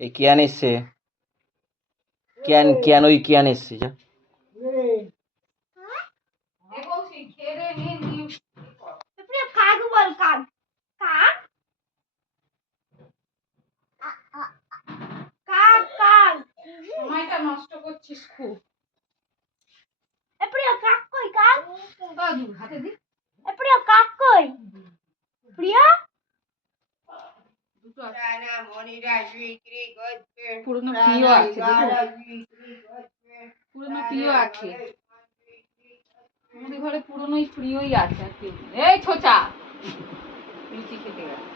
এই কিয়ান এসছে, কিয়ান ওই কিয়ান এসছে যা। সময়টা নষ্ট করছিস খুব। হাতে দি প্রিয়া পুরনো প্রিয় আছে, পুরনো প্রিয় আছে আমাদের ঘরে, পুরনোই প্রিয়ই আছে। আর কেউ নেই। এই ছোচা লুচি খেতে গেছে।